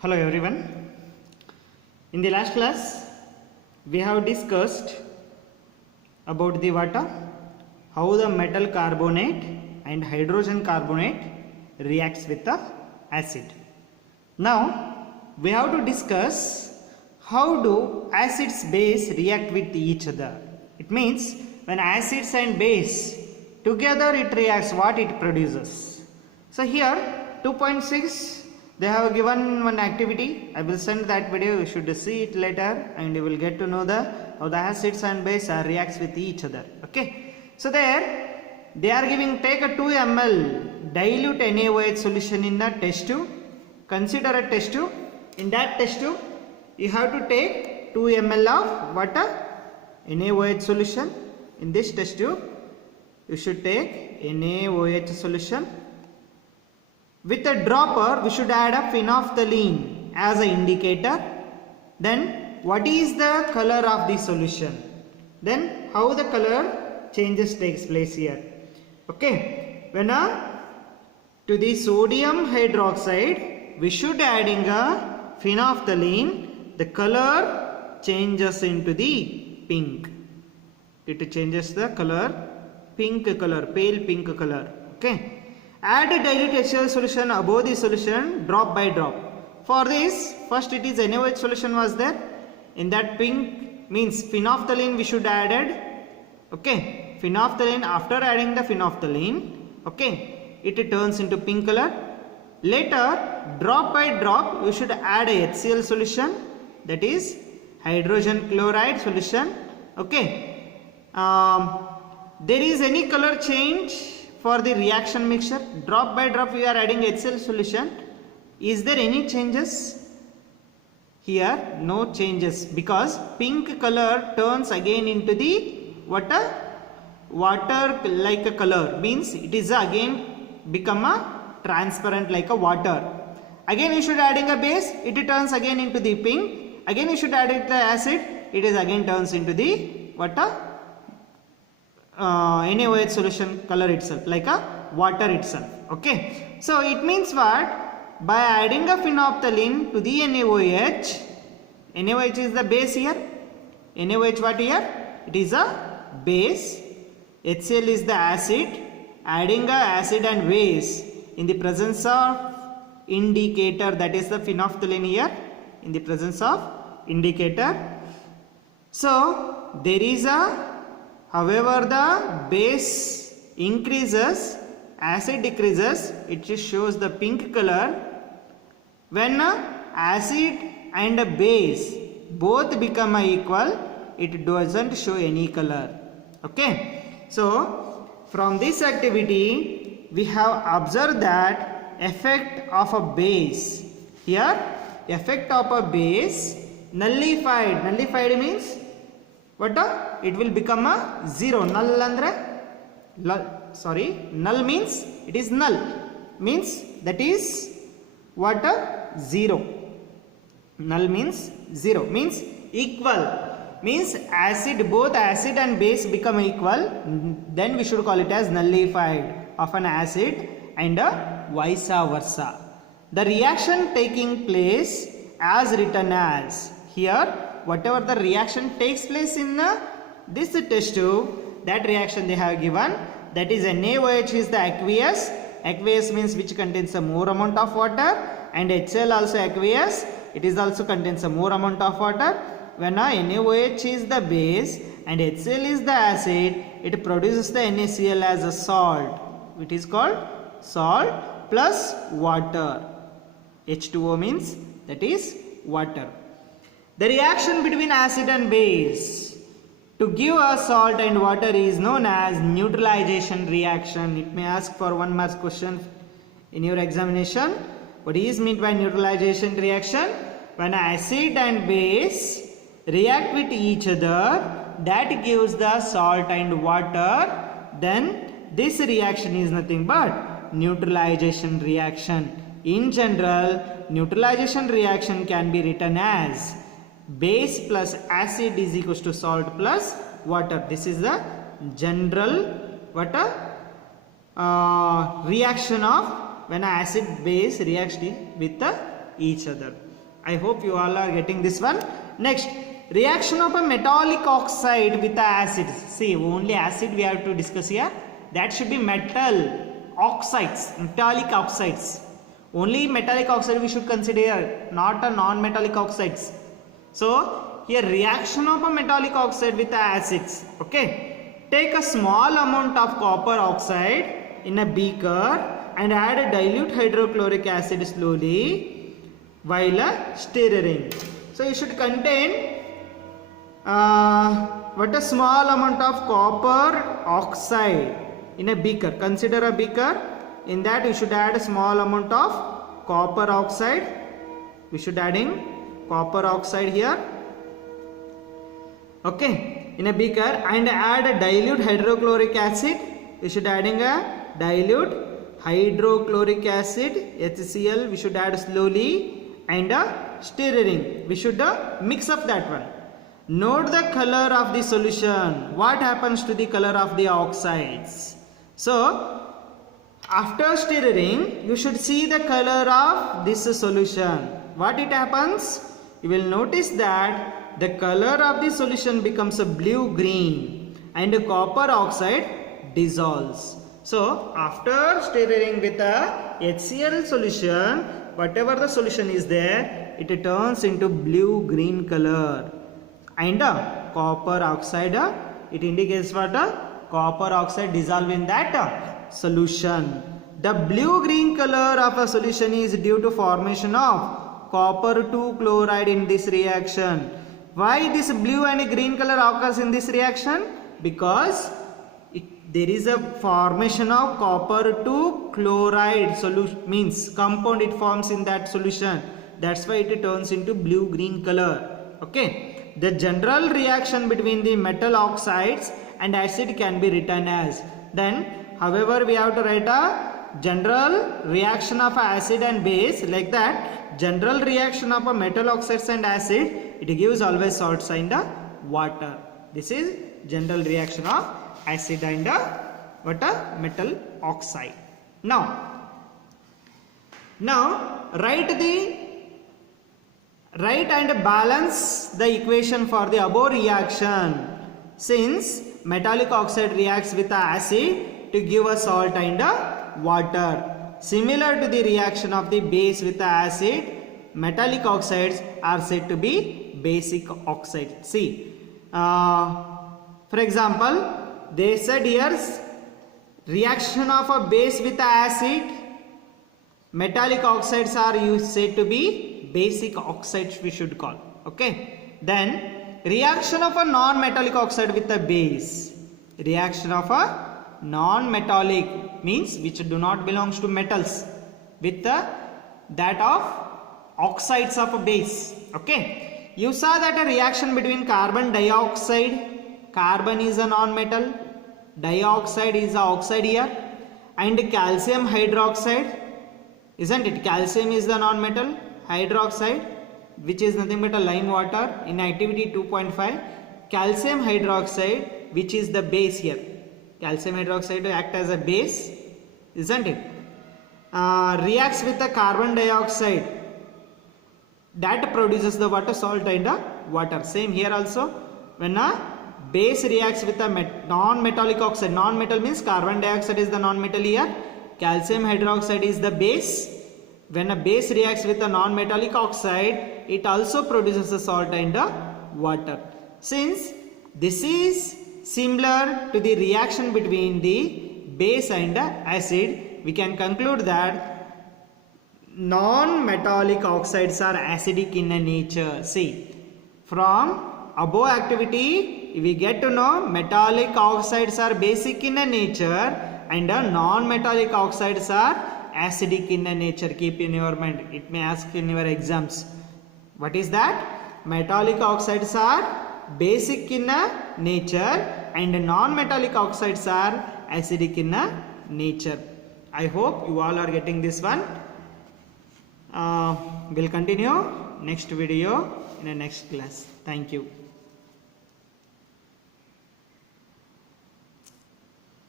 Hello everyone. In the last class, we have discussed about the water, how the metal carbonate and hydrogen carbonate reacts with the acid. Now, we have to discuss how do acids base react with each other. It means when acids and base together it reacts, what it produces. So here 2.6 they have given one activity. I will send that video, you should see it later and you will get to know how the acids and base reacts with each other. Okay. So there they are giving, take a 2 ml dilute NaOH solution in a test tube. Consider a test tube. In that test tube you have to take 2 ml of water NaOH solution. In this test tube you should take NaOH solution. With a dropper we should add a phenolphthalein as an indicator. Then what is the color of the solution? Then how the color changes takes place here. Okay, when to the sodium hydroxide we should adding a phenolphthalein, the color changes into the pink. It changes the color, pink color, pale pink color. Okay. Add a dilute HCl solution above the solution drop by drop. For this, first it is NaOH solution was there. In that pink means phenolphthalein we should added. Okay, phenolphthalein, after adding the phenolphthalein, okay, it turns into pink color. Later, drop by drop you should add a HCl solution, that is hydrogen chloride solution. Okay, there is any color change for the reaction mixture? Drop by drop we are adding HCl solution. Is there any changes? Here no changes, because pink color turns again into the water like a color, means it is again become a transparent like a water. Again you should adding a base, it turns again into the pink. Again you should add it the acid, it is again turns into the water. NaOH solution color itself, like a water itself. Okay, so it means what? By adding a phenolphthalein to the NaOH, NaOH is the base here. NaOH what here? It is a base. HCl is the acid. Adding a acid and base in the presence of indicator, that is the phenolphthalein here, in the presence of indicator. So there is a, however the base increases, acid decreases, it just shows the pink color. When acid and base both become equal, it doesn't show any color. Okay, so from this activity we have observed that effect of a base, here effect of a base nullified. Nullified means what? It will become a zero. Null andre, null means it is null, means that is what? Zero. Null means zero, means equal, means acid, both acid and base become equal, then we should call it as nullified of an acid, and vice versa. The reaction taking place as written as, here whatever the reaction takes place in this test tube, that reaction they have given, that is NaOH is the aqueous. Aqueous means which contains a more amount of water, and HCl also aqueous, it is also contains a more amount of water. When NaOH is the base and HCl is the acid, it produces the NaCl as a salt. It is called salt plus water. H2O means that is water. The reaction between acid and base to give a salt and water is known as neutralization reaction. It may ask for 1 mark question in your examination. What is meant by neutralization reaction? When acid and base react with each other, that gives the salt and water, then this reaction is nothing but neutralization reaction. In general, neutralization reaction can be written as base plus acid is equals to salt plus water. This is the general reaction of when acid base reacts with each other. I hope you all are getting this one. Next, reaction of a metallic oxide with the acid. See, only acid we have to discuss here. That should be metal oxides, metallic oxides. Only metallic oxide we should consider, not a non-metallic oxides. So here reaction of a metallic oxide with the acids. Okay, take a small amount of copper oxide in a beaker and add a dilute hydrochloric acid slowly while stirring. So you should contain what a small amount of copper oxide in a beaker. Consider a beaker. In that you should add a small amount of copper oxide. We should adding copper oxide here. Okay, in a beaker, and add a dilute hydrochloric acid. We should adding a dilute hydrochloric acid, HCl. We should add slowly and stirring. We should mix up that one. Note the color of the solution. What happens to the color of the oxides? So after stirring, you should see the color of this solution. What it happens? You will notice that the color of the solution becomes a blue-green and the copper oxide dissolves. So after stirring with a HCl solution, whatever the solution is there, it turns into blue-green color. And copper oxide, it indicates what? Copper oxide dissolve in that solution. The blue-green color of a solution is due to formation of copper 2 chloride in this reaction. Why this blue and green color occurs in this reaction? Because there is a formation of copper 2 chloride solution, means compound it forms in that solution. That's why it turns into blue-green color. Okay. The general reaction between the metal oxides and acid can be written as. Then, however, we have to write a general reaction of acid and base, like that. General reaction of a metal oxides and acid, it gives always salts and water. This is general reaction of acid and metal oxide. Now write and balance the equation for the above reaction. Since metallic oxide reacts with the acid to give a salt and water. Similar to the reaction of the base with the acid, metallic oxides are said to be basic oxides. See, for example, they said here reaction of a base with the acid, metallic oxides are said to be basic oxides, we should call. Okay. Then reaction of a non-metallic oxide with a base. Reaction of a non-metallic means which do not belongs to metals with that of oxides of a base. Okay. You saw that a reaction between carbon dioxide, carbon is a non-metal, dioxide is a oxide here, and calcium hydroxide, isn't it? Calcium is the non-metal, hydroxide, which is nothing but a lime water in activity 2.5, calcium hydroxide, which is the base here. Calcium hydroxide act as a base, isn't it? Reacts with the carbon dioxide, that produces the water, salt and water. Same here also, when a base reacts with a non-metallic oxide, non-metal means carbon dioxide is the non-metal here, calcium hydroxide is the base. When a base reacts with a non-metallic oxide, it also produces a salt and water. Since this is similar to the reaction between the base and acid, we can conclude that non-metallic oxides are acidic in nature. See, from above activity we get to know metallic oxides are basic in nature and non-metallic oxides are acidic in nature. Keep in your mind, it may ask in your exams. What is that? Metallic oxides are basic in nature and non-metallic oxides are acidic in nature. I hope you all are getting this one. We'll continue next video in the next class. Thank you.